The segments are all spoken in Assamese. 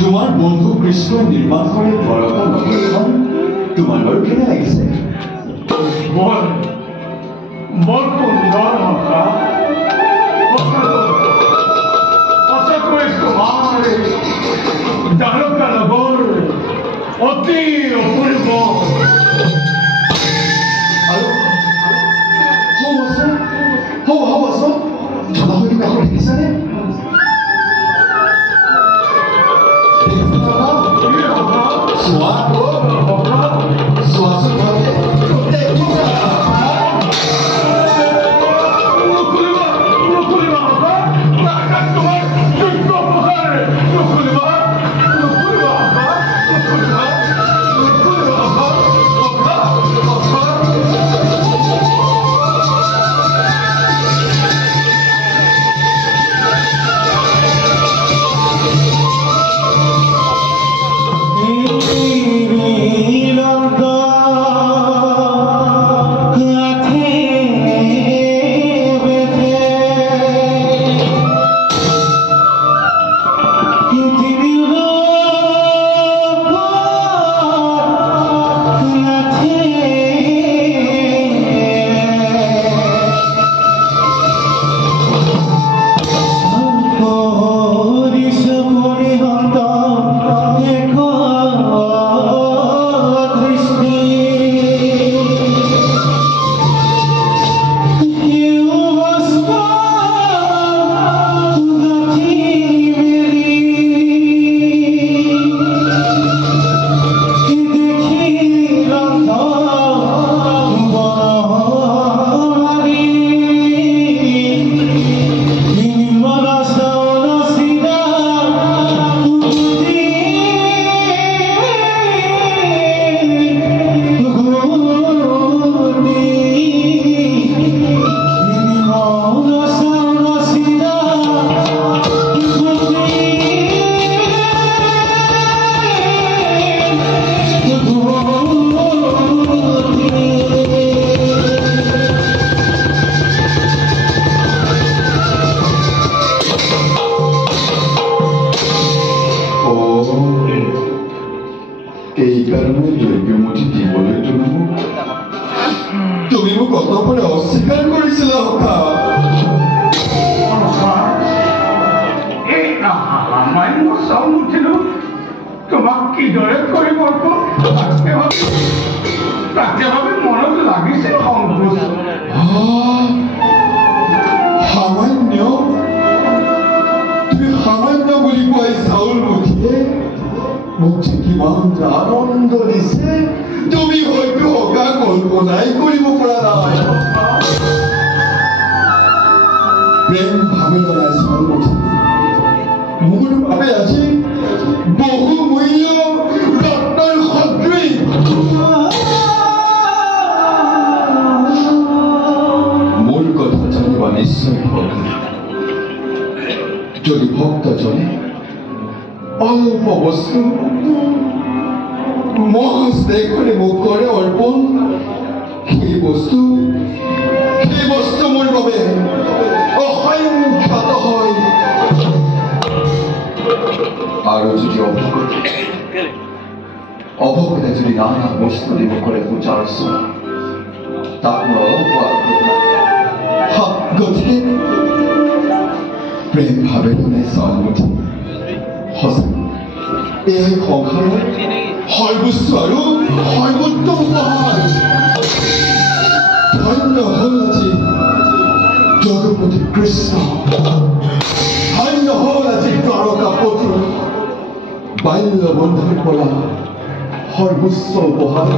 তোমাৰ বন্ধু কৃষ্ণই নিৰ্মাণ কৰি দ্বাৰকা নগৰীখন তোমালৈ কেনে লাগিছে? বৰ সুন্দৰ ভাষা, সঁচাকৈ তোমাৰ দ্বাৰকা নগৰ অতি অপূৰ্ব। জনাশয়টো কাষত দেখিছানে? চোৱা ধৰণৰ দ্ৰব্যমুঠি দিবলৈ তুমি মোক অতপৰে অস্বীকাৰ কৰিছিলা সখা। এই সামান্য চাউল উঠিলো তোমাক কিদৰে কৰিব তাকে ভাবি মনত লাগিছিল সংকোচ। সামান্য তুমি সামান্য বুলি কোৱাই চাউল মুঠিয়ে মোক যে কিমান আনন্দ দিছে তুমি হয়তো অগা কল্পনাই কৰিব পৰা নাই। প্ৰেম ভাবেদনাই চাউল মুঠি মোৰ বাবে আজি বহুমূল্য ৰত্নৰ সদৃশ। মোৰ কথা জানিবা নিশ্চয় যদি ভক্তজনে অল্প বস্তু মহস্তে কৰে মোক কৰে অৰ্পণ সেই বস্তু মোৰ বাবে অসংখ্যাত হয়। আৰু যদি অভকতে যদি নানা বস্তু দিব কৰে পূজা অৰ্চনা তাক মোৰ অলপ গতিকে প্ৰেম ভাবেদনাই চাউল মুঠি সঁচা এয়াই সংসাৰৰ সৰ্বোচ্চ আৰু সৰ্বোত্তম উপহাৰ। ধন্য হ'ল আজি জগতপতি কৃষ্ণ, ধন্য হ'ল আজি দ্বাৰকাপতি বাল্য বন্ধুৰ পৰা সৰ্বোচ্চ উপহাৰ।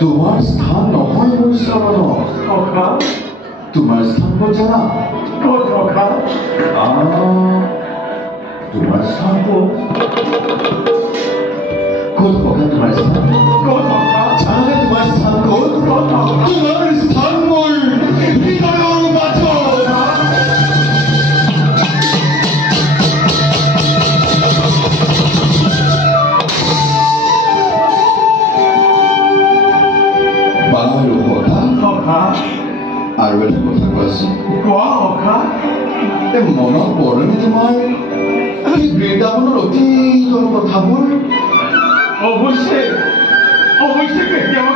তোমাৰ স্থান নহয় মোৰ চৰণত। তোমাৰ স্থান ক'ত জানা? ক'ত ৰখা? তোমাৰ স্থান ক'ত? ক'ত ৰখা তোমাৰ স্থান? ক'ত ৰখা? জানানে তোমাৰ স্থান ক'ত? ক'ত ৰখা? তোমাৰ স্থান মোৰ হৃদয়ৰ মাজত। আৰু এটা কথা কোৱাচোন। কোৱা অখা। মনত পৰেনে তোমাৰ এই বৃন্দাবনৰ অতীতৰ কথাবোৰ? অৱশ্যে কেতিয়াবা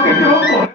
পৰে।